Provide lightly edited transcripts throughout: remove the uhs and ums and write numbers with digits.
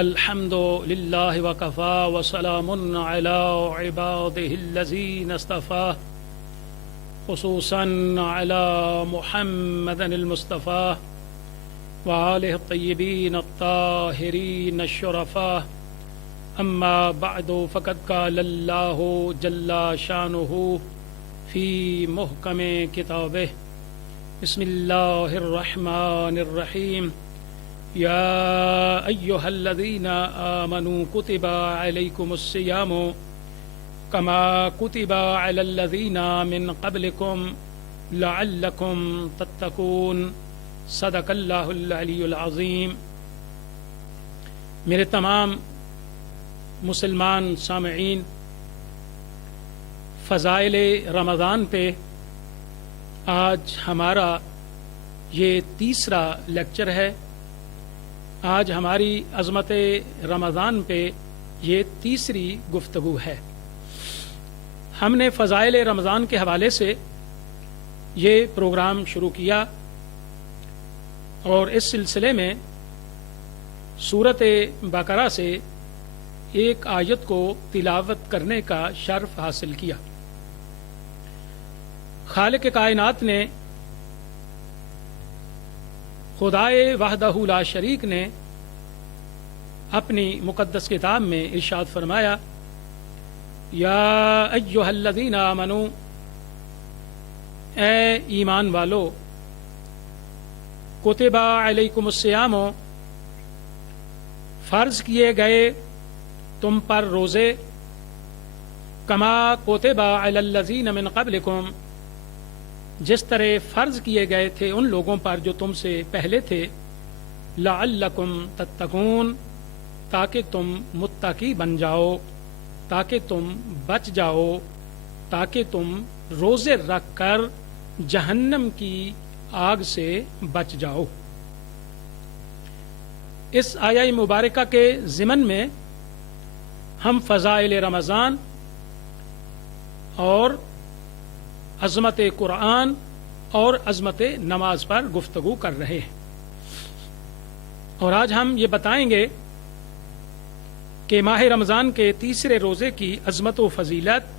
الحمد للہ وکفا وسلام علی عباده الذین اصطفى خصوصا علی محمد المصطفى وآلہ الطیبین الطاہرین الشرفاء اما بعد فقد قال اللہ جل شانہ فی محکم کتابہ بسم اللہ الرحمن الرحیم یا ایہا الذین آمنوا کتب علیکم الصیام کما کتب علی الذین من قبلکم لعلکم تتقون صدق اللہ العلی العظیم۔ میرے تمام مسلمان سامعین، فضائل رمضان پہ آج ہمارا یہ تیسرا لیکچر ہے۔ آج ہماری عظمت رمضان پہ یہ تیسری گفتگو ہے۔ ہم نے فضائل رمضان کے حوالے سے یہ پروگرام شروع کیا اور اس سلسلے میں سورۃ بقرہ سے ایک آیت کو تلاوت کرنے کا شرف حاصل کیا۔ خالق کائنات نے، خدائے وحدہ لا شریک نے اپنی مقدس کتاب میں ارشاد فرمایا، یا ایہا الذین آمنوا، اے ایمان والو، کتب علیکم الصیام، فرض کیے گئے تم پر روزے، کما کتب علی الذین من قبلکم، جس طرح فرض کیے گئے تھے ان لوگوں پر جو تم سے پہلے تھے، لعلکم تتقون، تاکہ تم متقی بن جاؤ، تاکہ تم بچ جاؤ، تاکہ تم روزے رکھ کر جہنم کی آگ سے بچ جاؤ۔ اس آیہ مبارکہ کے ضمن میں ہم فضائل رمضان اور عظمت قرآن اور عظمت نماز پر گفتگو کر رہے ہیں، اور آج ہم یہ بتائیں گے کہ ماہ رمضان کے تیسرے روزے کی عظمت و فضیلت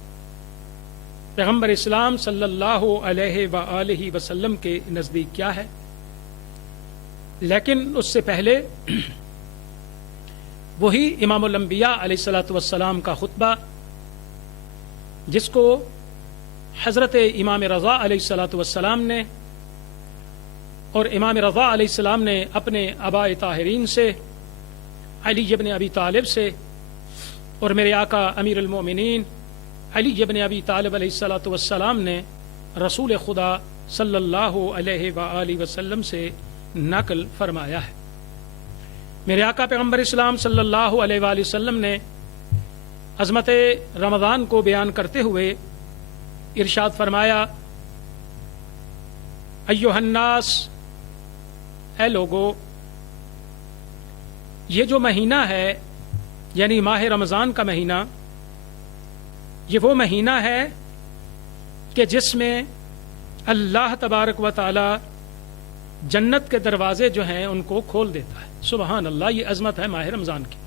پیغمبر اسلام صلی اللہ علیہ وآلہ وسلم کے نزدیک کیا ہے۔ لیکن اس سے پہلے وہی امام الانبیاء علیہ الصلوۃ والسلام کا خطبہ، جس کو حضرت امام رضا علیہ الصلوۃ والسلام نے اور امام رضا علیہ السلام نے اپنے آباء طاہرین سے، علی ابن ابی طالب سے، اور میرے آقا امیر المومنین علی ابن ابی طالب علیہ الصلوۃ والسلام نے رسول خدا صلی اللہ علیہ وآلہ وسلم سے نقل فرمایا ہے۔ میرے آقا پیغمبر اسلام صلی اللہ علیہ وآلہ وسلم نے عظمت رمضان کو بیان کرتے ہوئے ارشاد فرمایا، ایھا الناس، اے لوگو، یہ جو مہینہ ہے یعنی ماہ رمضان کا مہینہ، یہ وہ مہینہ ہے کہ جس میں اللہ تبارک و تعالی جنت کے دروازے جو ہیں ان کو کھول دیتا ہے۔ سبحان اللہ، یہ عظمت ہے ماہ رمضان کی۔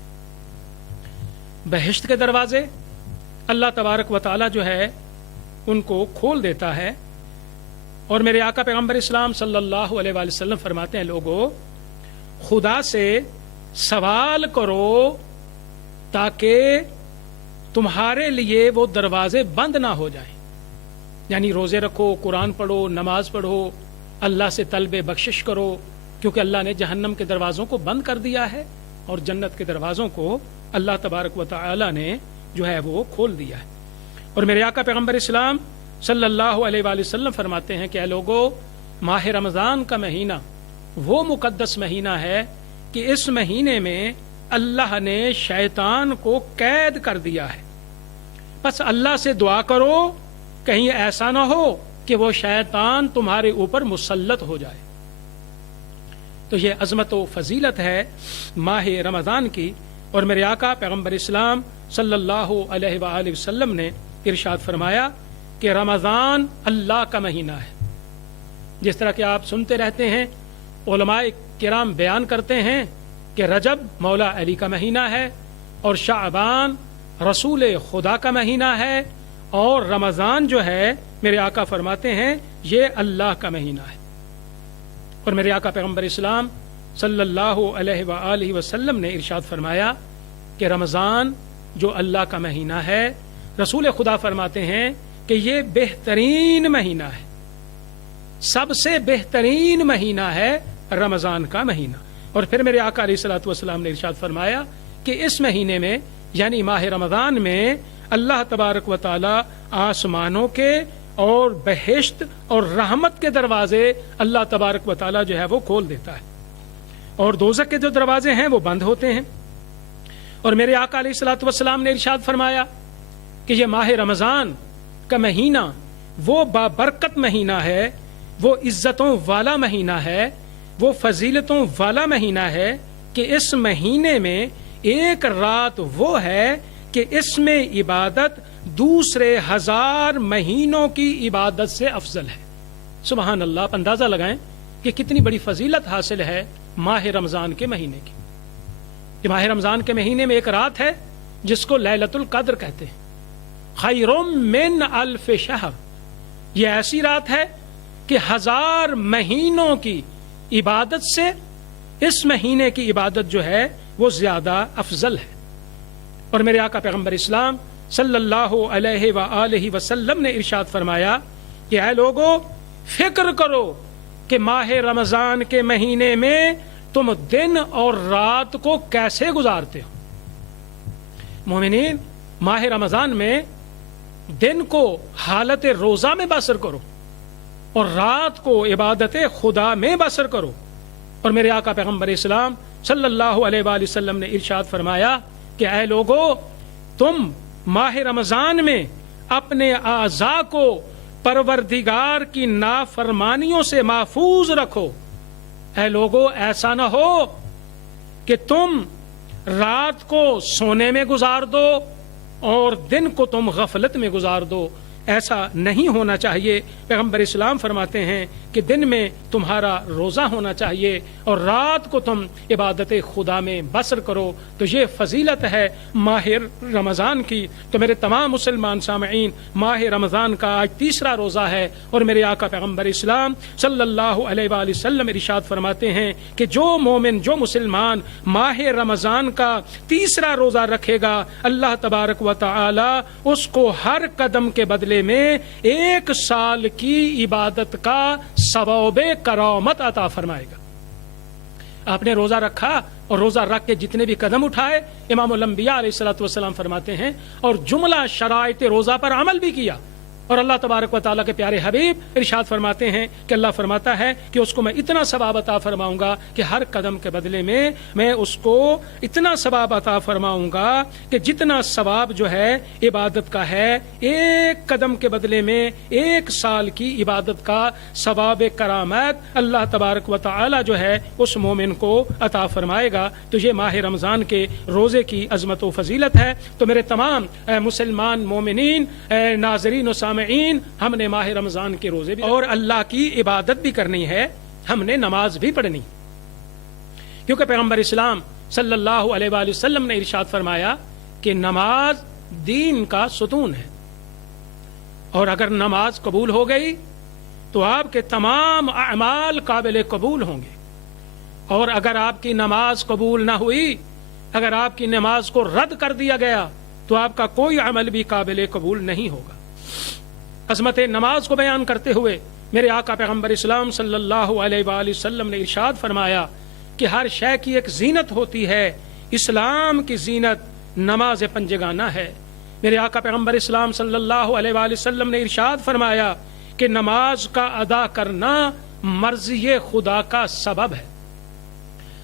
بہشت کے دروازے اللہ تبارک و تعالی جو ہے ان کو کھول دیتا ہے، اور میرے آقا پیغمبر اسلام صلی اللہ علیہ وآلہ وسلم فرماتے ہیں، لوگو، خدا سے سوال کرو تاکہ تمہارے لیے وہ دروازے بند نہ ہو جائیں، یعنی روزے رکھو، قرآن پڑھو، نماز پڑھو، اللہ سے طلب بخشش کرو، کیونکہ اللہ نے جہنم کے دروازوں کو بند کر دیا ہے اور جنت کے دروازوں کو اللہ تبارک و تعالی نے جو ہے وہ کھول دیا ہے۔ اور میرے آقا پیغمبر اسلام صلی اللہ علیہ وآلہ وسلم فرماتے ہیں کہ اے لوگو، ماہ رمضان کا مہینہ وہ مقدس مہینہ ہے کہ اس مہینے میں اللہ نے شیطان کو قید کر دیا ہے، بس اللہ سے دعا کرو کہیں ایسا نہ ہو کہ وہ شیطان تمہارے اوپر مسلط ہو جائے۔ تو یہ عظمت و فضیلت ہے ماہ رمضان کی، اور میرے آقا پیغمبر اسلام صلی اللہ علیہ وآلہ وسلم نے ارشاد فرمایا کہ رمضان اللہ کا مہینہ ہے۔ جس طرح کہ آپ سنتے رہتے ہیں، علماء کرام بیان کرتے ہیں کہ رجب مولا علی کا مہینہ ہے اور شعبان رسول خدا کا مہینہ ہے اور رمضان جو ہے میرے آقا فرماتے ہیں یہ اللہ کا مہینہ ہے. اور میرے آقا پیغمبر اسلام صلی اللہ علیہ وآلہ وسلم نے ارشاد فرمایا کہ رمضان جو اللہ کا مہینہ ہے رسول خدا فرماتے ہیں کہ یہ بہترین مہینہ ہے, سب سے بہترین مہینہ ہے رمضان کا مہینہ. اور پھر میرے آقا علیہ الصلوۃ والسلام نے ارشاد فرمایا کہ اس مہینے میں یعنی ماہ رمضان میں اللہ تبارک و تعالی آسمانوں کے اور بہشت اور رحمت کے دروازے اللہ تبارک و تعالی جو ہے وہ کھول دیتا ہے اور دوزخ کے جو دروازے ہیں وہ بند ہوتے ہیں. اور میرے آقا علیہ الصلوۃ والسلام نے ارشاد فرمایا کہ یہ ماہ رمضان کا مہینہ وہ بابرکت مہینہ ہے, وہ عزتوں والا مہینہ ہے, وہ فضیلتوں والا مہینہ ہے کہ اس مہینے میں ایک رات وہ ہے کہ اس میں عبادت دوسرے 1000 مہینوں کی عبادت سے افضل ہے. سبحان اللہ. آپ اندازہ لگائیں کہ کتنی بڑی فضیلت حاصل ہے ماہ رمضان کے مہینے کی. کہ ماہ رمضان کے مہینے میں ایک رات ہے جس کو لیلۃ القدر کہتے ہیں, خیر من الف شہر. یہ ایسی رات ہے کہ 1000 مہینوں کی عبادت سے اس مہینے کی عبادت جو ہے وہ زیادہ افضل ہے. اور میرے آقا پیغمبر اسلام صلی اللہ علیہ وآلہ وسلم نے ارشاد فرمایا کہ اے لوگو فکر کرو کہ ماہ رمضان کے مہینے میں تم دن اور رات کو کیسے گزارتے ہو. مومنین, ماہ رمضان میں دن کو حالت روزہ میں بسر کرو اور رات کو عبادت خدا میں بسر کرو. اور میرے آقا پیغمبر اسلام صلی اللہ علیہ وآلہ وسلم نے ارشاد فرمایا کہ اے لوگو تم ماہ رمضان میں اپنے اعضاء کو پروردگار کی نافرمانیوں سے محفوظ رکھو. اے لوگو ایسا نہ ہو کہ تم رات کو سونے میں گزار دو اور دن کو تم غفلت میں گزار دو. ایسا نہیں ہونا چاہیے. پیغمبر اسلام فرماتے ہیں کہ دن میں تمہارا روزہ ہونا چاہیے اور رات کو تم عبادت خدا میں بسر کرو. تو یہ فضیلت ہے ماہ رمضان کی. تو میرے تمام مسلمان سامعین, ماہ رمضان کا آج تیسرا روزہ ہے اور میرے آقا پیغمبر اسلام صلی اللہ علیہ وآلہ وسلم ارشاد فرماتے ہیں کہ جو مومن, جو مسلمان ماہ رمضان کا تیسرا روزہ رکھے گا اللہ تبارک و تعالی اس کو ہر قدم کے بدلے میں 1 سال کی عبادت کا ثواب کرامت عطا فرمائے گا. آپ نے روزہ رکھا اور روزہ رکھ کے جتنے بھی قدم اٹھائے, امام الانبیاء علیہ الصلوۃ والسلام فرماتے ہیں, اور جملہ شرائط روزہ پر عمل بھی کیا. اور اللہ تبارک و تعالیٰ کے پیارے حبیب ارشاد فرماتے ہیں کہ اللہ فرماتا ہے کہ اس کو میں اتنا ثواب عطا فرماؤں گا کہ ہر قدم کے بدلے میں اس کو اتنا ثواب عطا فرماؤں گا کہ جتنا ثواب جو ہے عبادت کا ہے, 1 قدم کے بدلے میں 1 سال کی عبادت کا ثواب کرامت اللہ تبارک و تعالیٰ جو ہے اس مومن کو عطا فرمائے گا. تو یہ ماہ رمضان کے روزے کی عظمت و فضیلت ہے. تو میرے تمام مسلمان مومنین, ناظرین و ہم نے ماہ رمضان کے روزے بھی اور اللہ کی عبادت بھی کرنی ہے, ہم نے نماز بھی پڑھنی, کیونکہ پیغمبر اسلام صلی اللہ علیہ وآلہ وسلم نے ارشاد فرمایا کہ نماز دین کا ستون ہے اور اگر نماز قبول ہو گئی تو آپ کے تمام اعمال قابل قبول ہوں گے, اور اگر آپ کی نماز قبول نہ ہوئی, اگر آپ کی نماز کو رد کر دیا گیا تو آپ کا کوئی عمل بھی قابل قبول نہیں ہوگا. عظمت نماز کو بیان کرتے ہوئے میرے آقا پیغمبر اسلام صلی اللہ علیہ وآلہ وسلم نے ارشاد فرمایا کہ ہر شے کی ایک زینت ہوتی ہے, اسلام کی زینت نماز پنجگانہ ہے. میرے آقا پیغمبر اسلام صلی اللہ علیہ وآلہ وسلم نے ارشاد فرمایا کہ نماز کا ادا کرنا مرضی خدا کا سبب ہے.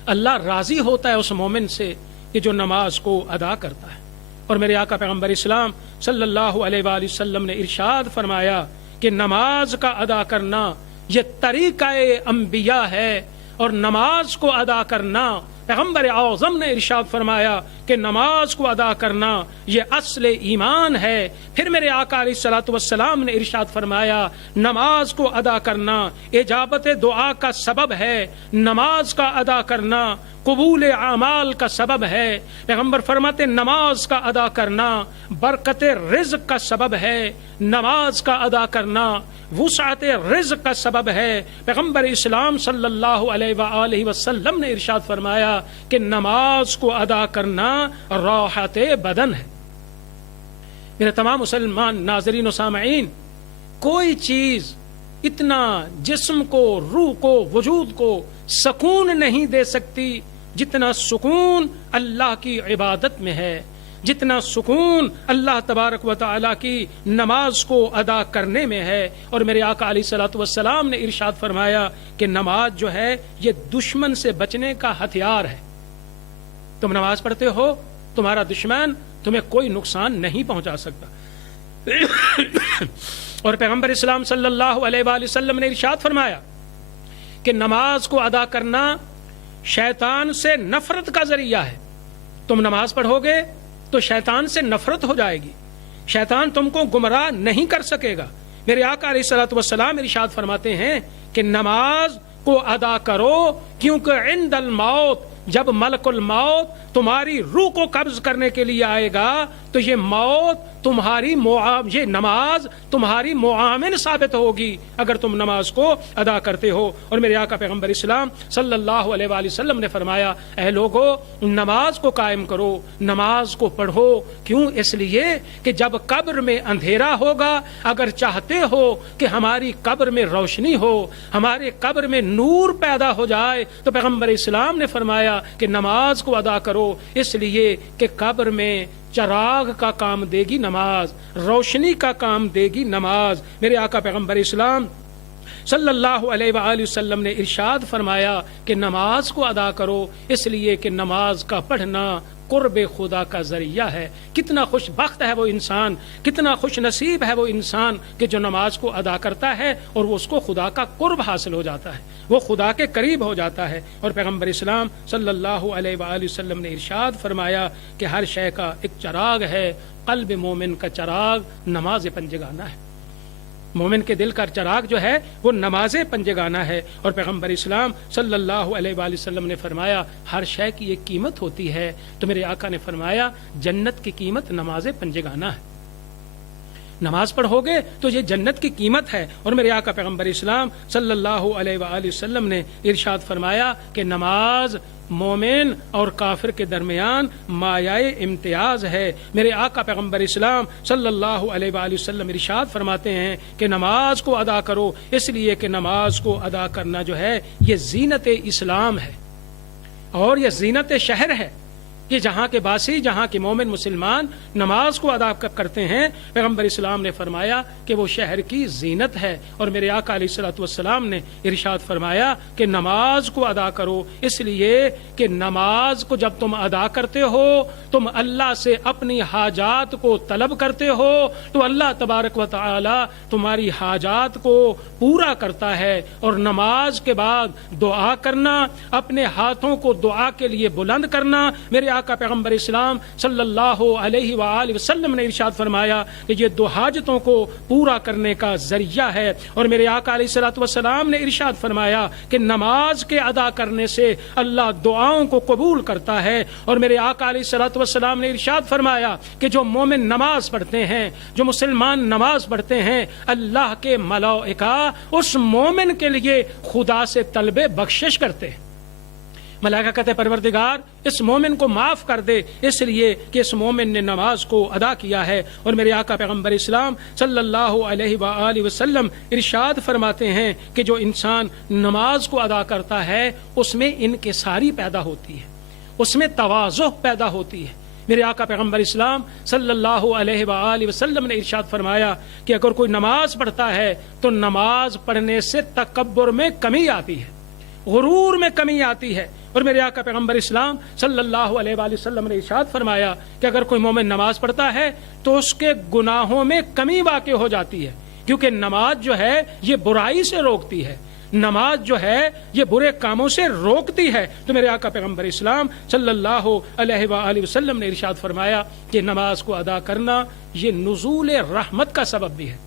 اللہ راضی ہوتا ہے اس مومن سے کہ جو نماز کو ادا کرتا ہے. اور میرے آقا پیغمبر اسلام صلی اللہ علیہ وآلہ وسلم نے ارشاد فرمایا کہ نماز کا ادا کرنا یہ طریقہ انبیاء ہے, اور نماز کو ادا کرنا پیغمبر اعظم نے ارشاد فرمایا کہ نماز کو ادا کرنا یہ اصل ایمان ہے۔ پھر میرے آقا علیہ الصلوۃ والسلام نے ارشاد فرمایا نماز کو ادا کرنا اجابت دعا کا سبب ہے، نماز کا ادا کرنا قبول اعمال کا سبب ہے۔ پیغمبر فرماتے نماز کا ادا کرنا برکت رزق کا سبب ہے، نماز کا ادا کرنا وسعت رزق کا سبب ہے۔ پیغمبر اسلام صلی اللہ علیہ وآلہ وسلم نے ارشاد فرمایا کہ نماز کو ادا کرنا راحت بدن ہے۔ میرے تمام مسلمان ناظرین و سامعین، کوئی چیز اتنا جسم کو، روح کو، وجود کو سکون نہیں دے سکتی جتنا سکون اللہ کی عبادت میں ہے، جتنا سکون اللہ تبارک و تعالیٰ کی نماز کو ادا کرنے میں ہے۔ اور میرے آقا علیہ الصلوۃ والسلام نے ارشاد فرمایا کہ نماز جو ہے یہ دشمن سے بچنے کا ہتھیار ہے۔ تم نماز پڑھتے ہو، تمہارا دشمن تمہیں کوئی نقصان نہیں پہنچا سکتا۔ اور پیغمبر اسلام صلی اللہ علیہ وآلہ وسلم نے ارشاد فرمایا کہ نماز کو ادا کرنا شیطان سے نفرت کا ذریعہ ہے۔ تم نماز پڑھو گے تو شیطان سے نفرت ہو جائے گی، شیطان تم کو گمراہ نہیں کر سکے گا۔ میرے آقا علیہ الصلوۃ والسلام ارشاد فرماتے ہیں کہ نماز کو ادا کرو کیونکہ عند الموت، جب ملک الموت تمہاری روح کو قبض کرنے کے لیے آئے گا تو یہ موت یہ نماز تمہاری معاون ثابت ہوگی اگر تم نماز کو ادا کرتے ہو۔ اور میرے آقا پیغمبر اسلام صلی اللہ علیہ وآلہ وسلم نے فرمایا اے لوگو نماز کو قائم کرو، نماز کو پڑھو۔ کیوں؟ اس لیے کہ جب قبر میں اندھیرا ہوگا، اگر چاہتے ہو کہ ہماری قبر میں روشنی ہو، ہمارے قبر میں نور پیدا ہو جائے، تو پیغمبر اسلام نے فرمایا کہ نماز کو ادا کرو، اس لیے کہ قبر میں چراغ کا کام دے گی نماز، روشنی کا کام دے گی نماز۔ میرے آقا پیغمبر اسلام صلی اللہ علیہ وآلہ وسلم نے ارشاد فرمایا کہ نماز کو ادا کرو، اس لیے کہ نماز کا پڑھنا قرب خدا کا ذریعہ ہے۔ کتنا خوش بخت ہے وہ انسان، کتنا خوش نصیب ہے وہ انسان کہ جو نماز کو ادا کرتا ہے اور وہ اس کو خدا کا قرب حاصل ہو جاتا ہے، وہ خدا کے قریب ہو جاتا ہے۔ اور پیغمبر اسلام صلی اللہ علیہ وآلہ وسلم نے ارشاد فرمایا کہ ہر شے کا ایک چراغ ہے، قلب مومن کا چراغ نماز پنجگانہ ہے۔ مومن کے دل کا چراغ جو ہے وہ نماز پنجگانہ ہے۔ اور پیغمبر اسلام صلی اللہ علیہ وآلہ وسلم نے فرمایا ہر شے کی ایک قیمت ہوتی ہے، تو میرے آقا نے فرمایا جنت کی قیمت نماز پنجگانہ ہے۔ نماز پڑھو گے تو یہ جنت کی قیمت ہے۔ اور میرے آقا پیغمبر اسلام صلی اللہ علیہ وآلہ وسلم نے ارشاد فرمایا کہ نماز مومن اور کافر کے درمیان مایۂ امتیاز ہے۔ میرے آقا پیغمبر اسلام صلی اللہ علیہ وآلہ وسلم ارشاد فرماتے ہیں کہ نماز کو ادا کرو، اس لیے کہ نماز کو ادا کرنا جو ہے یہ زینت اسلام ہے اور یہ زینت شہر ہے کہ جہاں کے باسی، جہاں کے مومن مسلمان نماز کو ادا کرتے ہیں، پیغمبر اسلام نے فرمایا کہ وہ شہر کی زینت ہے۔ اور میرے آقا علیہ الصلوۃ والسلام نے ارشاد فرمایا کہ نماز کو ادا کرو، اس لیے کہ نماز کو جب تم ادا کرتے ہو تم اللہ سے اپنی حاجات کو طلب کرتے ہو تو اللہ تبارک و تعالی تمہاری حاجات کو پورا کرتا ہے۔ اور نماز کے بعد دعا کرنا، اپنے ہاتھوں کو دعا کے لیے بلند کرنا، میرے آقا پیغمبر اسلام صلی اللہ علیہ وآلہ وسلم نے ارشاد فرمایا کہ یہ دو حاجتوں کو پورا کرنے کا ذریعہ ہے۔ اور میرے آقا علیہ الصلوۃ والسلام نے ارشاد فرمایا کہ نماز کے ادا کرنے سے اللہ دعاؤں کو قبول کرتا ہے۔ اور میرے آقا علیہ الصلوۃ والسلام نے ارشاد فرمایا کہ جو مومن نماز پڑھتے ہیں، جو مسلمان نماز پڑھتے ہیں، اللہ کے ملائکہ اس مومن کے لیے خدا سے طلب بخشش کرتے ہیں۔ ملائکہ کہتے ہیں پروردگار اس مومن کو معاف کر دے، اس لیے کہ اس مومن نے نماز کو ادا کیا ہے۔ اور میرے آقا پیغمبر اسلام صلی اللہ علیہ وآلہ وسلم ارشاد فرماتے ہیں کہ جو انسان نماز کو ادا کرتا ہے اس میں انکساری پیدا ہوتی ہے، اس میں تواضع پیدا ہوتی ہے۔ میرے آقا پیغمبر اسلام صلی اللہ علیہ وآلہ وسلم نے ارشاد فرمایا کہ اگر کوئی نماز پڑھتا ہے تو نماز پڑھنے سے تکبر میں کمی آتی ہے، غرور میں کمی آتی ہے۔ اور میرے آقا پیغمبر اسلام صلی اللہ علیہ وآلہ وسلم نے ارشاد فرمایا کہ اگر کوئی مومن نماز پڑھتا ہے تو اس کے گناہوں میں کمی واقع ہو جاتی ہے، کیونکہ نماز جو ہے یہ برائی سے روکتی ہے، نماز جو ہے یہ برے کاموں سے روکتی ہے. تو میرے آقا پیغمبر اسلام صلی اللہ علیہ وآلہ وسلم نے ارشاد فرمایا کہ نماز کو ادا کرنا یہ نزول رحمت کا سبب بھی ہے.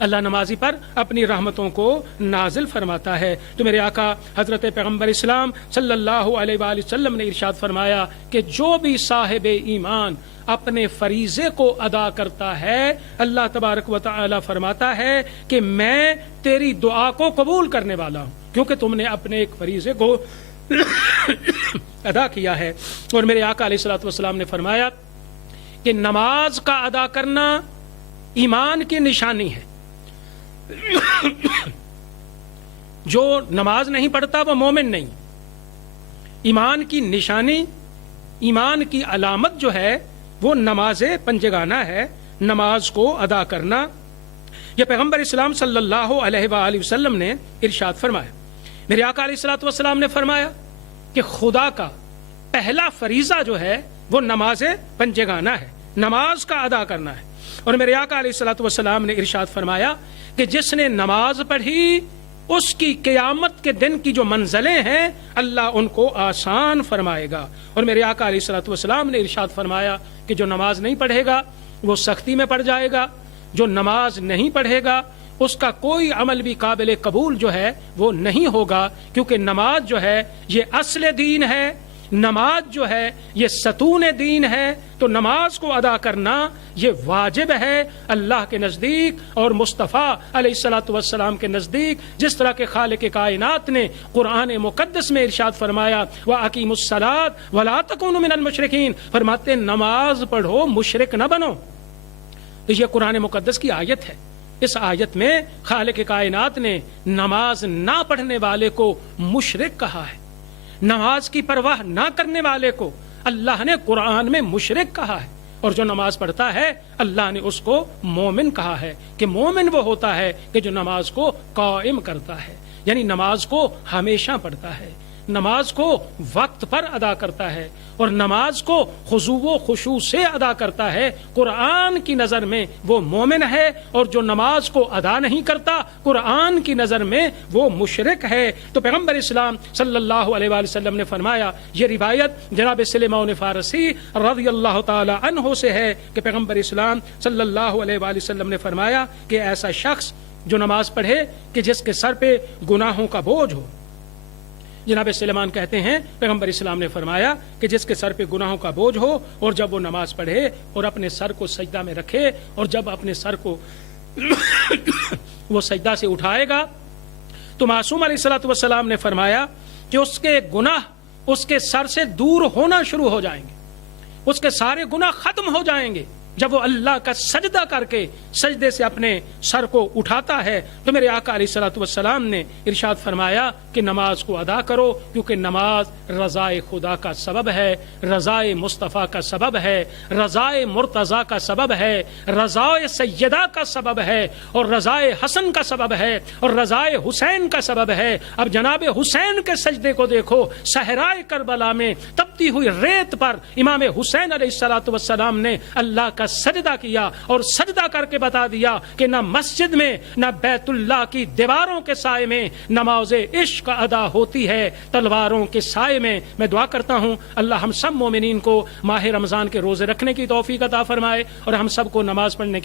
اللہ نمازی پر اپنی رحمتوں کو نازل فرماتا ہے. تو میرے آقا حضرت پیغمبر اسلام صلی اللہ علیہ وآلہ وسلم نے ارشاد فرمایا کہ جو بھی صاحب ایمان اپنے فریضے کو ادا کرتا ہے, اللہ تبارک و تعالی فرماتا ہے کہ میں تیری دعا کو قبول کرنے والا ہوں, کیونکہ تم نے اپنے ایک فریضے کو ادا کیا ہے. اور میرے آقا علیہ الصلوۃ والسلام نے فرمایا کہ نماز کا ادا کرنا ایمان کی نشانی ہے. جو نماز نہیں پڑھتا وہ مومن نہیں. ایمان کی نشانی, ایمان کی علامت جو ہے وہ نماز پنجگانہ ہے, نماز کو ادا کرنا. یہ پیغمبر اسلام صلی اللہ علیہ وآلہ وسلم نے ارشاد فرمایا. میرے آقا علیہ الصلوۃ والسلام نے فرمایا کہ خدا کا پہلا فریضہ جو ہے وہ نماز پنجگانہ ہے, نماز کا ادا کرنا ہے. اور میرے آقا علیہ الصلوۃ والسلام نے ارشاد فرمایا کہ جس نے نماز پڑھی اس کی قیامت کے دن کی جو منزلیں ہیں اللہ ان کو آسان فرمائے گا. اور میرے آقا علیہ الصلوۃ والسلام نے ارشاد فرمایا کہ جو نماز نہیں پڑھے گا وہ سختی میں پڑ جائے گا. جو نماز نہیں پڑھے گا اس کا کوئی عمل بھی قابل قبول جو ہے وہ نہیں ہوگا, کیونکہ نماز جو ہے یہ اصل دین ہے, نماز جو ہے یہ ستون دین ہے. تو نماز کو ادا کرنا یہ واجب ہے اللہ کے نزدیک اور مصطفیٰ علیہ الصلوۃ والسلام کے نزدیک. جس طرح کے خالق کائنات نے قرآن مقدس میں ارشاد فرمایا وَأَقِيمُوا الصَّلَاةَ وَلَا تَكُونُوا مِنَ الْمُشْرِكِينَ, فرماتے نماز پڑھو مشرک نہ بنو. تو یہ قرآن مقدس کی آیت ہے. اس آیت میں خالق کائنات نے نماز نہ پڑھنے والے کو مشرک کہا ہے, نماز کی پرواہ نہ کرنے والے کو اللہ نے قرآن میں مشرک کہا ہے. اور جو نماز پڑھتا ہے اللہ نے اس کو مومن کہا ہے کہ مومن وہ ہوتا ہے کہ جو نماز کو قائم کرتا ہے, یعنی نماز کو ہمیشہ پڑھتا ہے, نماز کو وقت پر ادا کرتا ہے اور نماز کو خضوع و خشوع سے ادا کرتا ہے. قرآن کی نظر میں وہ مومن ہے, اور جو نماز کو ادا نہیں کرتا قرآن کی نظر میں وہ مشرک ہے. تو پیغمبر اسلام صلی اللہ علیہ وآلہ وسلم نے فرمایا, یہ روایت جناب سلیمان فارسی رضی اللہ تعالی عنہ سے ہے کہ پیغمبر اسلام صلی اللہ علیہ وآلہ وسلم نے فرمایا کہ ایسا شخص جو نماز پڑھے کہ جس کے سر پہ گناہوں کا بوجھ ہو. جناب سلیمان کہتے ہیں پیغمبر اسلام نے فرمایا کہ جس کے سر پہ گناہوں کا بوجھ ہو اور جب وہ نماز پڑھے اور اپنے سر کو سجدہ میں رکھے اور جب اپنے سر کو وہ سجدہ سے اٹھائے گا تو معصوم علیہ الصلوۃ والسلام نے فرمایا کہ اس کے گناہ اس کے سر سے دور ہونا شروع ہو جائیں گے, اس کے سارے گناہ ختم ہو جائیں گے جب وہ اللہ کا سجدہ کر کے سجدے سے اپنے سر کو اٹھاتا ہے. تو میرے آقا علیہ الصلوۃ والسلام نے ارشاد فرمایا کہ نماز کو ادا کرو, کیونکہ نماز رضائے خدا کا سبب ہے, رضائے مصطفیٰ کا سبب ہے, رضائے مرتضیٰ کا سبب ہے, رضائے سیدہ کا سبب ہے, اور رضائے حسن کا سبب ہے, اور رضائے حسین کا سبب ہے. اب جناب حسین کے سجدے کو دیکھو, صحرائے کربلا میں تپتی ہوئی ریت پر امام حسین علیہ الصلوۃ والسلام نے اللہ کا سجدہ کیا اور سجدہ کر کے بتا دیا کہ نہ مسجد میں نہ بیت اللہ کی دیواروں کے سائے میں نماز عشق ادا ہوتی ہے, تلواروں کے سائے میں. میں دعا کرتا ہوں اللہ ہم سب مومنین کو ماہ رمضان کے روزے رکھنے کی توفیق عطا فرمائے اور ہم سب کو نماز پڑھنے کی